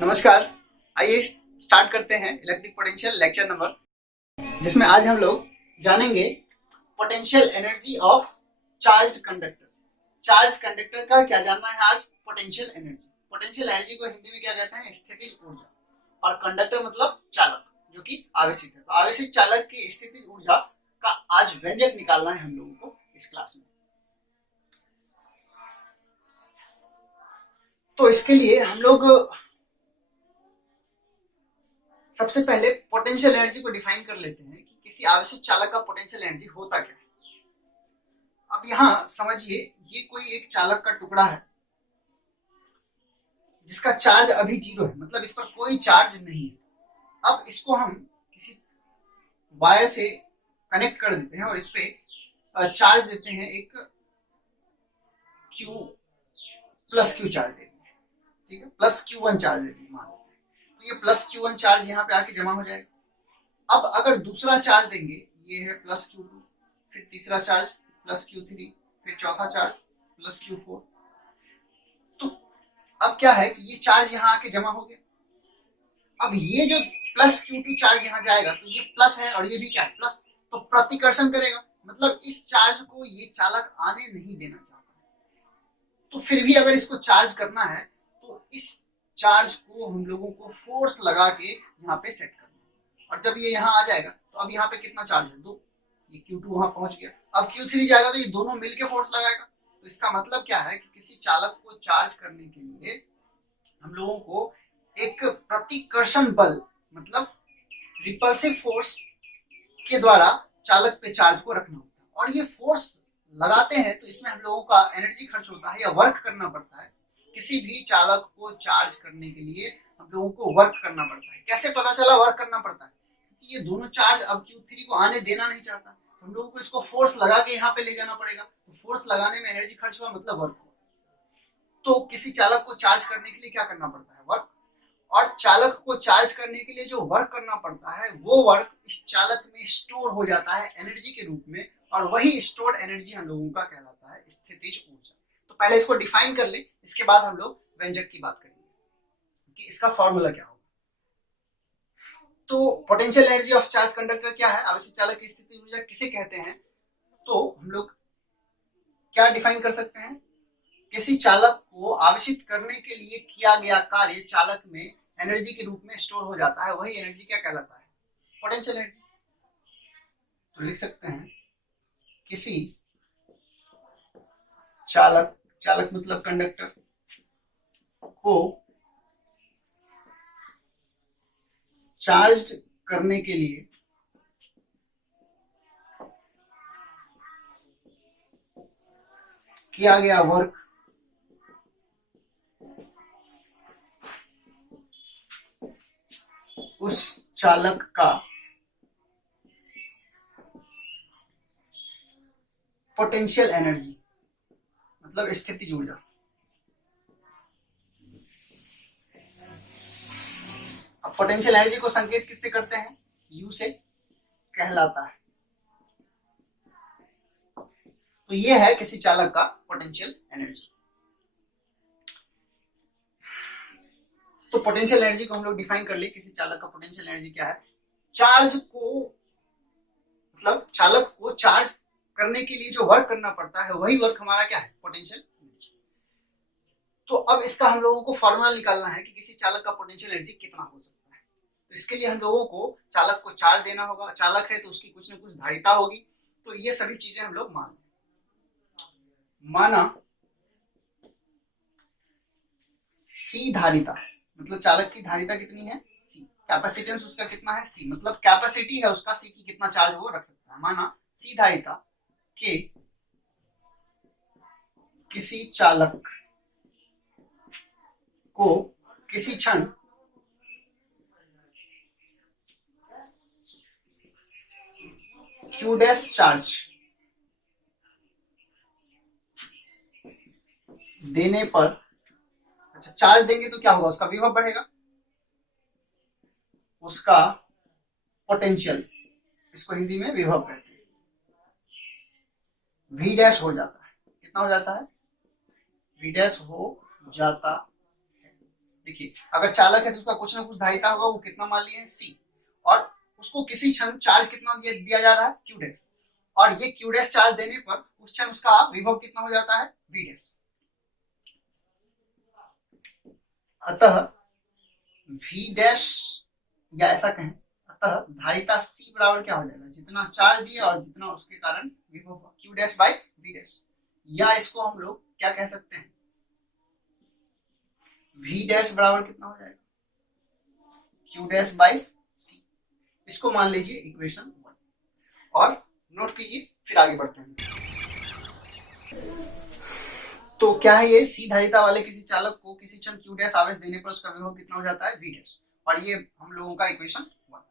नमस्कार। आइए स्टार्ट करते हैं इलेक्ट्रिक पोटेंशियल लेक्चर नंबर, जिसमें आज हम लोग जानेंगे potential energy of charged conductor. Charge conductor का क्या जानना है आज? Potential energy. पोटेंशियल एनर्जी को हिंदी में क्या कहते हैं? स्थितिज ऊर्जा। और कंडक्टर मतलब चालक, जो कि आवेशित है। तो आवेशित चालक की स्थितिज ऊर्जा का आज व्यंजक निकालना है हम लोगों को इस क्लास में। तो इसके लिए हम लोग सबसे पहले पोटेंशियल एनर्जी को डिफाइन कर लेते हैं कि किसी आवेशित चालक का पोटेंशियल एनर्जी होता क्या है। अब यहां समझिए, ये कोई एक चालक का टुकड़ा है जिसका चार्ज अभी 0 है, मतलब इस पर कोई चार्ज नहीं है। अब इसको हम किसी वायर से कनेक्ट कर देते हैं और इस पे चार्ज देते हैं, एक Q प्लस Q चार्ज देते हैं, ठीक है, प्लस Q1 चार्ज देते हैं मान। तो ये प्लस Q1 चार्ज यहाँ पे आके जमा हो जाएगा। अब अगर दूसरा चार्ज देंगे, ये है प्लस Q2, फिर तीसरा चार्ज प्लस Q3, फिर चौथा चार्ज प्लस Q4। तो अब क्या है कि ये चार्ज यहाँ आके जमा हो गया। अब ये जो प्लस Q2 चार्ज यहाँ जाएगा, तो ये प्लस है और ये भी क्या है? प्लस। तो प्रतिकर्षण करेगा, मतलब इस चार्ज को ये चालक आने नहीं देना चाहता। तो फिर भी अगर इसको चार्ज करना है तो इस चार्ज को हम लोगों को फोर्स लगा के यहाँ पे सेट करना है। और जब ये यहाँ आ जाएगा तो अब यहाँ पे कितना चार्ज है? 2। ये Q2 वहां पहुंच गया। अब Q3 जाएगा तो ये दोनों मिलके फोर्स लगाएगा। तो इसका मतलब क्या है कि किसी चालक को चार्ज करने के लिए हम लोगों को एक प्रतिकर्षण बल, मतलब रिपल्सिव फोर्स के द्वारा चालक पे चार्ज को रखना होता है। और ये फोर्स लगाते हैं तो इसमें हम लोगों का एनर्जी खर्च होता है या वर्क करना पड़ता है। किसी भी चालक को चार्ज करने के लिए हम लोगों को वर्क करना पड़ता है। कैसे पता चला वर्क करना पड़ता है? क्योंकि ये दोनों चार्ज अब Q3 को आने देना नहीं चाहता, तो हम लोगों को इसको फोर्स लगा के यहाँ पे ले जाना पड़ेगा। तो फोर्स लगाने में एनर्जी खर्च हुआ, मतलब वर्क हुआ। तो किसी चालक को चार्ज करने के लिए क्या करना पड़ता है? वर्क। और चालक को चार्ज करने के लिए जो वर्क करना पड़ता है, वो वर्क इस चालक में स्टोर हो जाता है एनर्जी के रूप में, और वही स्टोर्ड एनर्जी हम लोगों का कहलाता है स्थितिज ऊर्जा। तो पहले इसको डिफाइन कर ले, इसके बाद हम लोग व्यंजक की बात करेंगे कि इसका फॉर्मूला क्या होगा। तो potential energy of charge conductor क्या है? आवेशित चालक की स्थितिज ऊर्जा किसे कहते हैं? तो हम लोग क्या डिफाइन कर सकते हैं? किसी चालक को आवेशित करने के लिए किया गया कार्य चालक में एनर्जी के रूप में स्टोर हो जाता है, वही एनर्जी क्या कहलाता है? Potential energy. तो लिख सकते हैं किसी चालक, चालक मतलब कंडक्टर, को चार्ज करने के लिए किया गया वर्क उस चालक का पोटेंशियल एनर्जी, मतलब स्थितिज ऊर्जा। अब पोटेंशियल एनर्जी को संकेत किससे करते हैं? U से कहलाता है। तो ये है किसी चालक का पोटेंशियल एनर्जी। तो पोटेंशियल एनर्जी को हम लोग डिफाइन कर ले, किसी चालक का पोटेंशियल एनर्जी क्या है? चार्ज को, मतलब चालक को चार्ज करने के लिए जो वर्क करना पड़ता है, वही वर्क हमारा क्या है? Potential energy. तो अब इसका हम लोगों को फॉर्मूला निकालना है कि किसी चालक का पोटेंशियल एनर्जी कितना हो सकता है। तो इसके लिए हम लोगों को चालक को चार्ज देना होगा। चालक है तो उसकी कुछ न कुछ धारिता होगी। तो ये सभी चीजें हम लोग माना C धारिता, मतलब चालक की धारिता कितनी है? C। कैपेसिटेंस उसका कितना है? C, मतलब कैपेसिटी है उसका C की कितना चार्ज वो रख सकता है। माना C धारिता के किसी चालक को किसी क्षण Q डैश चार्ज देने पर, अच्छा चार्ज देंगे तो क्या होगा? उसका विभव बढ़ेगा, उसका पोटेंशियल, इसको हिंदी में विभव कहते हैं, V डैश हो जाता है। कितना हो जाता है? V डैश हो जाता है। देखिए अगर चालक है तो उसका कुछ ना कुछ धारिता होगा, वो कितना मान लिए सी, और उसको किसी क्षण चार्ज कितना दिया जा रहा है क्यू डैश, और ये क्यू डैश चार्ज देने पर उस क्षण उसका विभव कितना हो जाता है वी डैश। अतः वी डैश, या ऐसा कहें, अतः धारिता सी बराबर क्या हो जाएगा, जितना चार्ज दिया और जितना उसके कारण विभव Q dash by V dash, या इसको हम लोग क्या कह सकते हैं, वी डैश बराबर कितना हो जाएगा क्यू डैश बाई सी। इसको मान लीजिए इक्वेशन 1 और नोट कीजिए, फिर आगे बढ़ते हैं। तो क्या है, ये सी धारिता वाले किसी चालक को किसी क्षण क्यू डैश आवेश देने पर उसका विभव कितना हो जाता है वी डैश, और ये हम लोगों का इक्वेशन 1।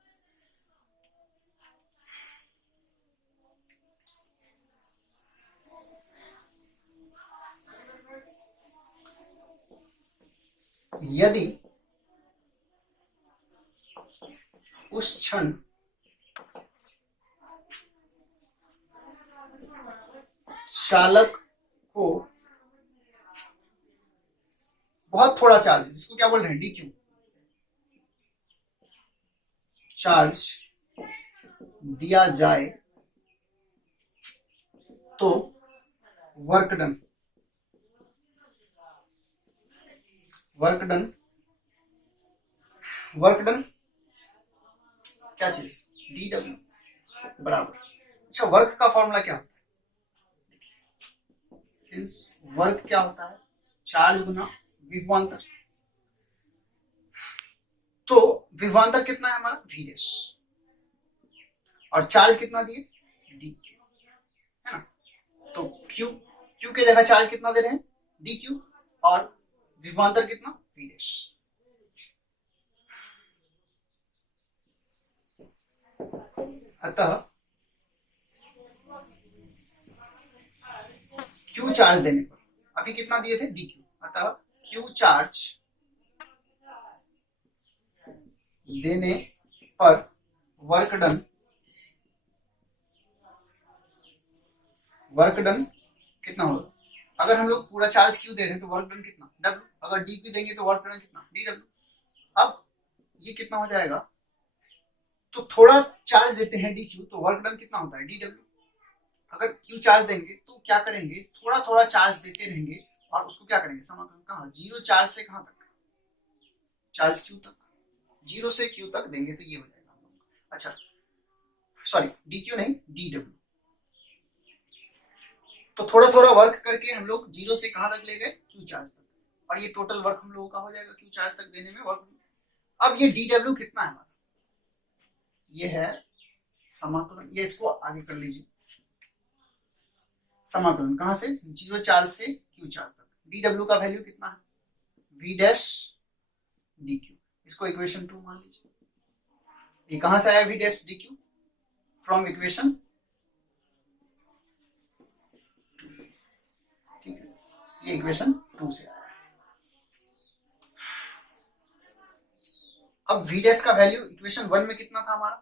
यदि उस क्षण चालक को बहुत थोड़ा चार्ज, जिसको क्या बोल रहे हैं डी क्यू, चार्ज दिया जाए तो वर्क डन क्या चीज डी डब्ल्यू बराबर, अच्छा वर्क का फॉर्मूला क्या होता है, सिंस वर्क क्या होता है चार्ज गुना विभवांतर, तो विभवांतर कितना है हमारा वी डैश, और चार्ज कितना दिए डी क्यू, है ना, तो क्यू के जगह चार्ज कितना दे रहे हैं डी क्यू, और विभवांतर कितना वी डैश। अतः क्यू चार्ज देने पर, अभी कितना दिए थे डी क्यू, अतः क्यू चार्ज देने पर वर्क डन कितना होगा, अगर हम लोग पूरा चार्ज क्यू दे रहे हैं तो वर्क डन कितना डब्ल्यू, अगर डी क्यू देंगे तो वर्क डन कितना डी डब्ल्यू। अब ये कितना हो जाएगा, तो थोड़ा चार्ज देते हैं डी क्यू तो वर्क डन कितना होता है डी डब्ल्यू, अगर क्यू चार्ज देंगे तो क्या करेंगे, थोड़ा थोड़ा चार्ज देते रहेंगे और उसको क्या करेंगे समाकलन, कहाँ जीरो चार्ज से कहाँ तक, चार्ज क्यू तक, जीरो से क्यू तक देंगे तो ये हो जाएगा, अच्छा सॉरी डी क्यू नहीं डी डब्ल्यू, तो थोड़ा थोड़ा वर्क करके हम लोग जीरो से कहां तक ले गए क्यू चार्ज तक, और ये टोटल वर्क हम लोगों का हो जाएगा क्यू चार्ज तक देने में वर्क। अब ये डी डब्ल्यू कितना है हमारा, ये है समाकलन, ये इसको आगे कर लीजिए, समाकलन कहां से जीरो चार्ज से क्यू चार्ज तक, डी डब्ल्यू का वैल्यू कितना है वी डैश डी क्यू, इसको इक्वेशन 2 मान लीजिए। ये कहां से आया V dash D Q, from equation, ये इक्वेशन 2 से आया। अब वी डैश का वैल्यू इक्वेशन 1 में कितना था हमारा,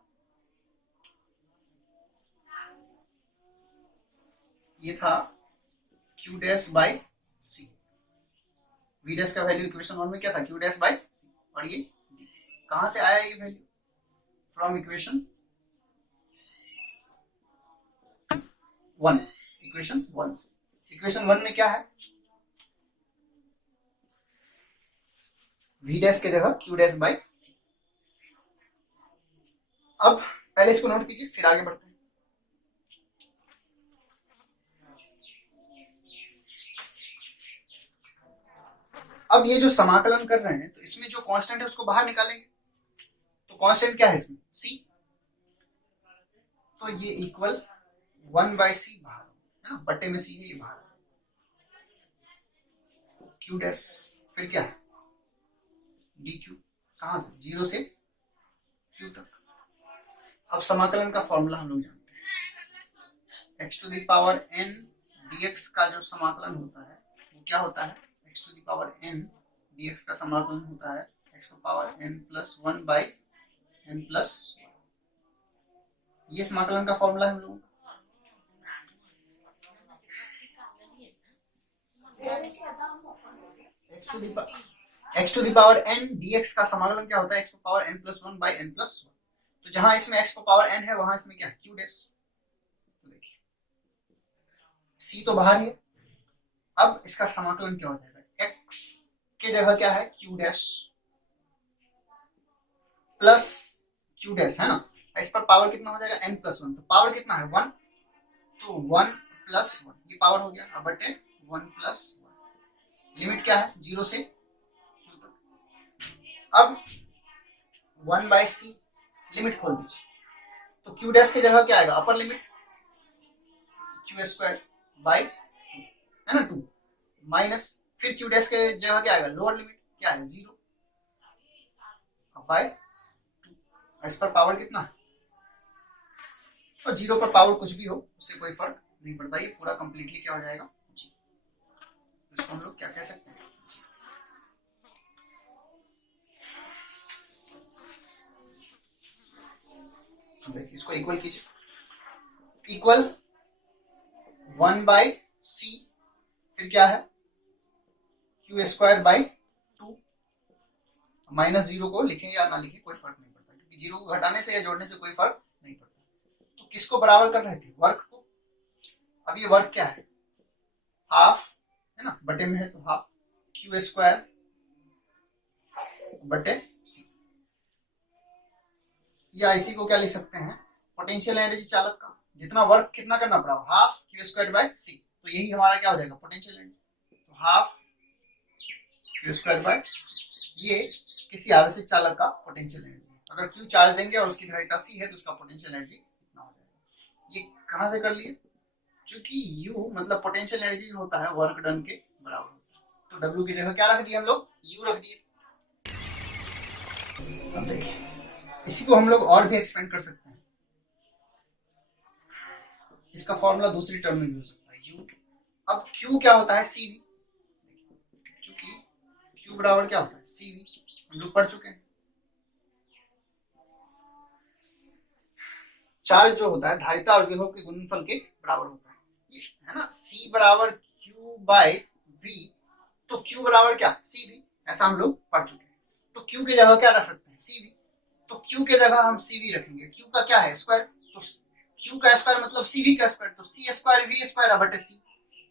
ये था Q dash by C, V dash का वैल्यू इक्वेशन 1 में क्या था क्यू डैश बाई सी, और ये कहां से आया ये वैल्यू, फ्रॉम इक्वेशन 1, इक्वेशन 1 से, इक्वेशन 1 में क्या है वी डैश के जगह क्यू डैश बाई सी। अब पहले इसको नोट कीजिए फिर आगे बढ़ते हैं। अब ये जो समाकलन कर रहे हैं तो इसमें जो कांस्टेंट है उसको बाहर निकालेंगे, तो कांस्टेंट क्या है इसमें सी, तो ये इक्वल 1/c बाहर है ना, बट्टे में सी है ये बाहर, क्यू डैश फिर क्या डी क्यू, कहां से जीरो से क्यू तक। अब समाकलन का फॉर्मूला हम लोग जानते हैं, x to the power n dx का जो समाकलन होता है वो क्या होता है, x to the power n dx का समाकलन होता है x to power n plus 1 by n plus, ये समाकलन का फॉर्मूला है हम लोगों का। x to the X to the power N DX का समाकलन क्या होता है, X power N plus one by N plus one. तो जहां इसमें एक्स पावर एन है वहां इसमें क्या है, क्यू डैश। तो देखिए सी तो बाहर ही है, अब इसका समाकलन क्या हो जाएगा, एक्स के जगह क्या है Q dash plus Q dash है ना, इस पर पावर कितना हो जाएगा एन प्लस वन। तो पावर कितना है वन, तो वन प्लस वन ये पावर हो गया, अब बटे वन प्लस वन। लिमिट क्या है जीरो से क्यू तक। अब वन बाई सी लिमिट खोल दीजिए, तो क्यू डैश की जगह क्या आएगा upper limit Q square by two है ना, टू माइनस फिर क्यू डैश के जगह क्या आएगा लोअर लिमिट क्या है जीरो बाई टू। इस पर पावर कितना है, और जीरो पर पावर कुछ भी हो उससे कोई फर्क नहीं पड़ता, ये पूरा कंप्लीटली क्या हो जाएगा जी। इसको हम लोग क्या कह सकते हैं, देखिए इसको इक्वल कीजिए, इक्वल वन बाई सी फिर क्या है Q square by two, minus zero को लिखें या ना लिखें कोई फर्क नहीं पड़ता, क्योंकि जीरो को घटाने से या जोड़ने से कोई फर्क नहीं पड़ता। तो किसको बराबर कर रहे थे, वर्क को। अब ये वर्क क्या है हाफ है ना, बटे में है तो हाफ क्यू स्क्वायर बटे सी, या इसी को क्या लिख सकते हैं पोटेंशियल एनर्जी चालक का, जितना वर्क कितना करना पड़ा हाफ क्यू स्क्वायर बाय सी, तो यही हमारा क्या हो जाएगा पोटेंशियल एनर्जी। तो हाफ क्यू स्क्वायर बाय ये किसी आवेशित चालक का पोटेंशियल एनर्जी, अगर क्यू चार्ज देंगे और उसकी धारिता सी है तो उसका पोटेंशियल एनर्जी इतना हो जाएगा। ये कहां से कर लिए, क्योंकि यू मतलब पोटेंशियल एनर्जी होता है वर्क डन के बराबर होता है, तो डब्ल्यू की जगह क्या रख दिए हम लोग यू रख दिए। अब देखिए इसी को हम लोग और भी एक्सपेंड कर सकते हैं, इसका फॉर्मूला दूसरी टर्म में भी हो सकता है यू। अब क्यू क्या होता है सीवी, क्योंकि क्यू बराबर क्या होता है सीवी हम लोग पढ़ चुके हैं। चार्ज जो होता है धारिता और विभव के गुणनफल के बराबर होता है, ये है ना सी बराबर क्यू बाय वी, तो क्यू बराबर क्या सीवी, ऐसा हम लोग पढ़ चुके हैं। तो क्यू की जगह क्या रख सकते हैं सीवी, तो क्यू के जगह हम सीवी रखेंगे, क्यू का क्या है स्क्वायर, तो क्यू का स्क्वायर मतलब सीवी का स्क्वायर, तो सी स्क्वायर वी स्क्वायर बटे सी,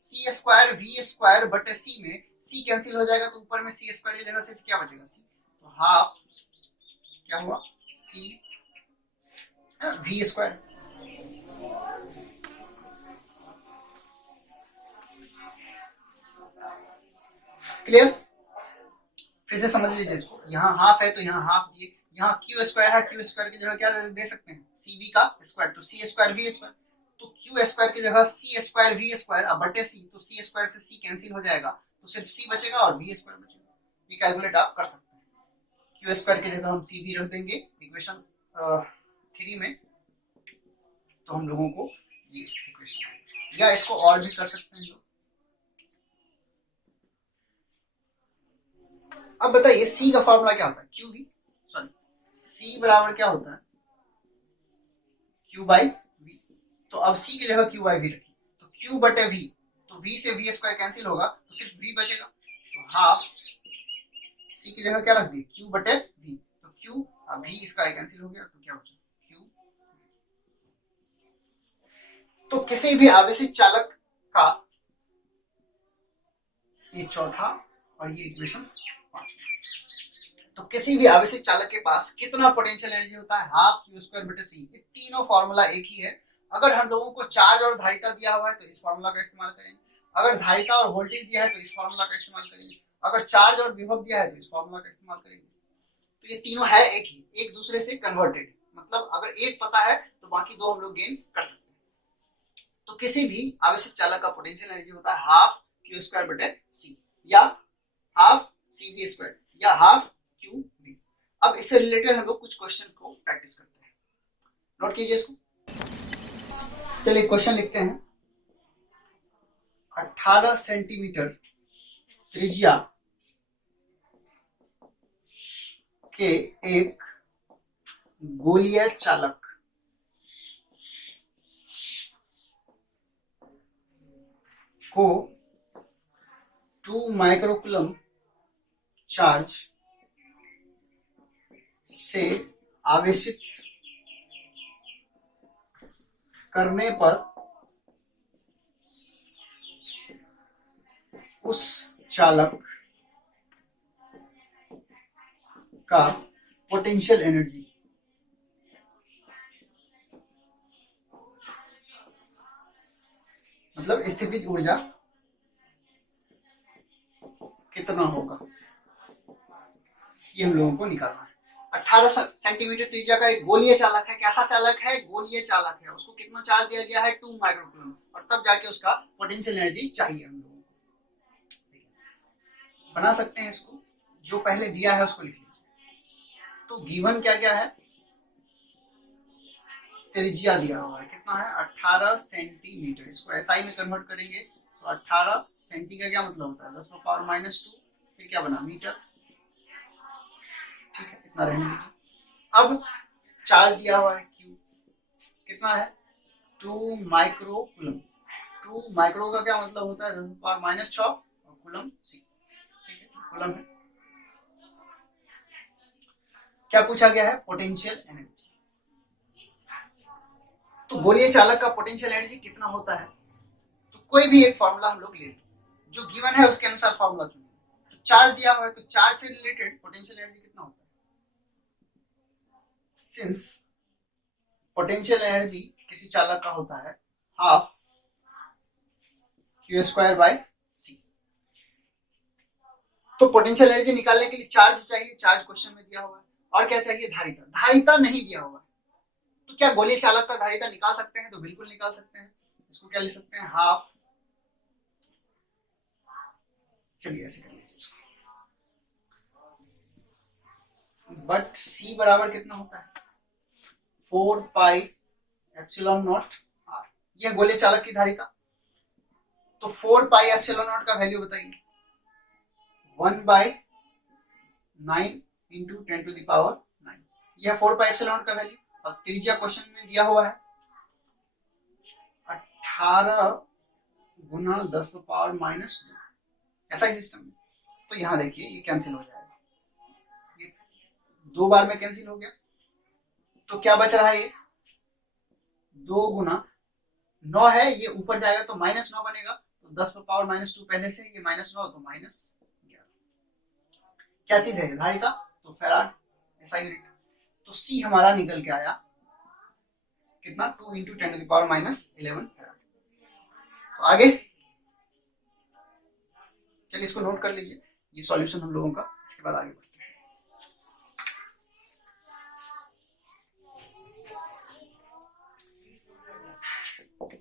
सी स्क्वायर वी स्क्वायर बटे सी में सी कैंसिल हो जाएगा, तो ऊपर में सी स्क्वायर की जगह सिर्फ क्या बचेगा सी, तो हाफ क्या हुआ सी वी स्क्वायर। क्लियर, फिर से समझ लीजिए इसको, यहाँ हाफ है तो यहाँ हाफ दिए, यहाँ क्यू स्क्वायर है, क्यू स्क्वायर की जगह क्या दे सकते हैं सीवी का स्क्वायर, तो सी स्क्वायर वी स्क्वायर, तो क्यू स्क्वायर की जगह सी स्क्वायर वी स्क्वायर अब बटे सी, तो सी स्क्वायर से सी कैंसिल हो जाएगा तो सिर्फ सी बचेगा और वी स्क्वायर बचेगा। ये कैलकुलेट आप कर सकते हैं, क्यू स्क्वायर की जगह हम सी वी रख देंगे इक्वेशन 3 में, तो हम लोगों को ये इक्वेशन आएगा, या इसको और भी कर सकते हैं लोग। अब बताइए सी का फॉर्मूला क्या होता है क्यू वी, सॉरी सी बराबर क्या होता है क्यू बाई वी, तो अब सी की जगह क्यू बाई वी रखी, तो क्यू बटे वी, तो वी से वी स्क्वायर कैंसिल होगा तो सिर्फ वी बचेगा, तो हाफ सी की जगह क्या रख दी क्यू बटे वी, तो क्यू अब वी इसका कैंसिल हो गया तो क्या बचा क्यू। तो किसी भी आवेशित चालक का ये चौथा और ये इक्वेशन पांचवा, तो किसी भी आवेशित चालक के पास कितना पोटेंशियल एनर्जी होता है हाफ क्यू स्क्वायर बटे सी, ये तीनों फॉर्मूला एक ही है। अगर हम लोगों को चार्ज और धारिता दिया हुआ है तो इस फॉर्मूला का इस्तेमाल करेंगे, अगर धारिता और वोल्टेज दिया है तो इस फॉर्मूला का इस्तेमाल करेंगे, अगर चार्ज और विभव दिया है तो इस फॉर्मूला का इस्तेमाल करेंगे। तो ये तीनों है एक ही, एक दूसरे से कन्वर्टेड, मतलब अगर एक पता है तो बाकी दो हम लोग गेन कर सकते हैं। तो किसी भी आवेशित चालक का पोटेंशियल एनर्जी होता है हाफ क्यू स्क्वायर बटे सी, या हाफ सी वी स्क्वायर, या हाफ क्यू वी। अब इससे रिलेटेड हम लोग कुछ क्वेश्चन को प्रैक्टिस करते हैं, नोट कीजिए इसको। चलिए क्वेश्चन लिखते हैं, 18 सेंटीमीटर त्रिज्या के एक गोलीय चालक को 2 माइक्रोकूलम चार्ज से आवेशित करने पर उस चालक का पोटेंशियल एनर्जी मतलब स्थितिज ऊर्जा कितना होगा, ये हम लोगों को निकालना है। 18 सेंटीमीटर त्रिज्या का एक गोलीय चालक है। कैसा चालक है? गोलीय चालक है। उसको कितना चार्ज दिया गया है? 2 माइक्रोकूलम, और तब जाके उसका पोटेंशियल एनर्जी चाहिए हम लोगों को। बना सकते हैं इसको, जो पहले दिया है उसको लिख लीजिए। तो गिवन क्या क्या है? त्रिज्या दिया हुआ है, कितना है? 18 सेंटीमीटर। इसको एसआई में कन्वर्ट करेंगे तो 18 सेंटी का क्या मतलब होता है? 10⁻⁻²। फिर क्या बना? मीटर। ठीक है, इतना रहने दीजिए। अब चार्ज दिया हुआ है क्यू, कितना है? 2 माइक्रोकूलम। 2 माइक्रो का क्या मतलब होता है? 10⁻⁻6 और कूलम सी। ठीक है, कूलम है। क्या पूछा गया है? Potential energy. तो गोलीय चालक का पोटेंशियल एनर्जी कितना होता है? तो कोई भी एक फॉर्मूला हम लोग ले लें, जो गिवन है उसके अनुसार फॉर्मूला चुनें। तो चार्ज दिया हुआ है, तो चार्ज से रिलेटेड पोटेंशियल एनर्जी कितना होता है? सिंस पोटेंशियल एनर्जी किसी चालक का होता है हाफ Q²/c। तो पोटेंशियल एनर्जी निकालने के लिए चार्ज चाहिए, चार्ज क्वेश्चन में दिया हुआ है। और क्या चाहिए? धारिता। धारिता नहीं दिया हुआ है, तो क्या गोलीय चालक का धारिता निकाल सकते हैं? तो बिल्कुल निकाल सकते हैं। इसको क्या लिख सकते हैं? हाफ, चलिए ऐसे कर लीजिए इसको, बट c बराबर कितना होता है? 4πε0 r। यह गोलीय चालक की धारिता। तो 4πε0 का वैल्यू बताइए। 1/9 × 10⁹9। यह 4πε0 का वैल्यू। और त्रिज्या क्वेश्चन में दिया हुआ है 18 × 10⁻²। ऐसा ही सिस्टम है। तो यहां देखिए ये कैंसिल हो जाएगा, ये 2 बार में कैंसिल हो गया। तो क्या बच रहा है? ये 2 × 9 है, ये ऊपर जाएगा तो -9 बनेगा। तो 10⁻², पहले से ये -9 तो -11। क्या चीज है? धारिता। तो फैराड, ऐसा यूनिट। तो सी हमारा निकल के आया कितना? 2 × 10⁻11 फैराड। तो आगे चलिए इसको नोट कर लीजिए, ये सॉल्यूशन हम लोगों का। इसके बाद आगे बढ़ते हैं।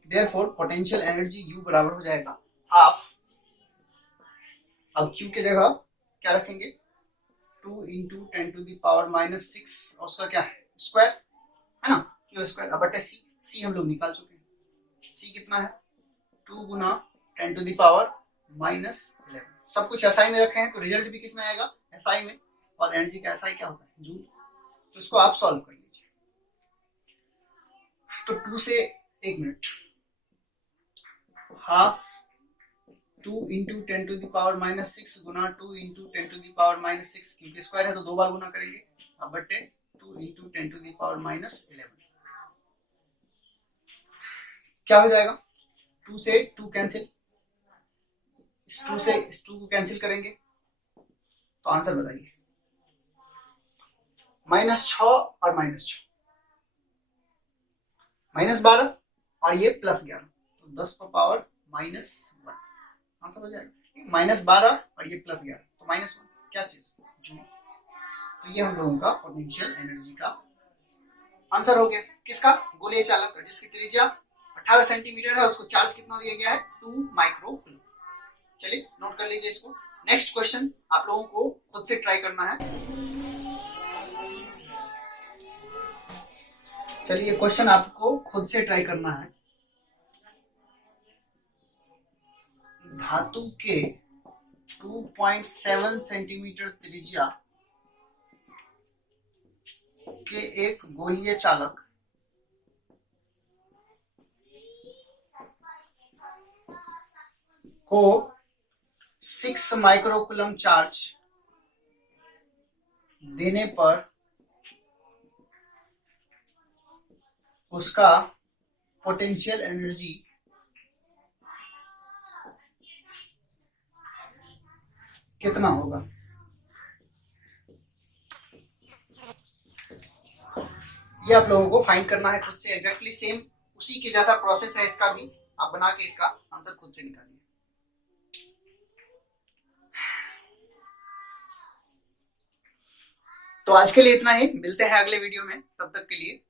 देयरफॉर पोटेंशियल एनर्जी U बराबर हो जाएगा हाफ, अब Q की जगह क्या रखेंगे? 2 × 10⁻⁻6 और उसका क्या है? स्क्वायर है ना, Q² बटे C। C हम लोग निकाल चुके हैं। C कितना है? 2 × 10⁻⁻11। सब कुछ SI में रखे हैं तो रिजल्ट भी किस में आएगा? SI में। और एनर्जी का SI क्या होता है? जूल। तो इसको आप सॉल्व कर लीजिए। तो 2 से 1 मिनट, हाफ 2 × 10⁻⁻6 गुना 2 × 10⁻⁻6, क्योंकि स्क्वायर है तो 2 बार गुना करेंगे। अब बटे 2 × 10⁻11। क्या हो जाएगा? 2 से 2 कैंसिल, इस 2 से इस 2 को कैंसिल करेंगे तो आंसर बताइए। -6 और -6, -12 और ये +11, तो 10⁻⁻1 आंसर हो जाएगा। -12 और ये +11 तो -1, क्या चीज? जूल। तो ये हम लोगों का पोटेंशियल एनर्जी का आंसर हो गया। किसका? गोलीय चालक का, जिसकी त्रिज्या 18 सेंटीमीटर है। उसको चार्ज कितना दिया गया है? 2 माइक्रोकूलम। चलिए नोट कर लीजिए इसको। नेक्स्ट क्वेश्चन आप लोगों को खुद से ट्राई करना है। चलिए क्वेश्चन आपको खुद से ट्राई करना है। धातु के 2.7 सेंटीमीटर त्रिज्या के एक गोलीय चालक को 6 माइक्रोकूलम चार्ज देने पर उसका पोटेंशियल एनर्जी कितना होगा। ये आप लोगों को फाइंड करना है खुद से, एग्जैक्टली सेम उसी के जैसा प्रोसेस है इसका भी, आप बना के इसका आंसर खुद से निकालिए। तो आज के लिए इतना ही, मिलते हैं अगले वीडियो में, तब तक के लिए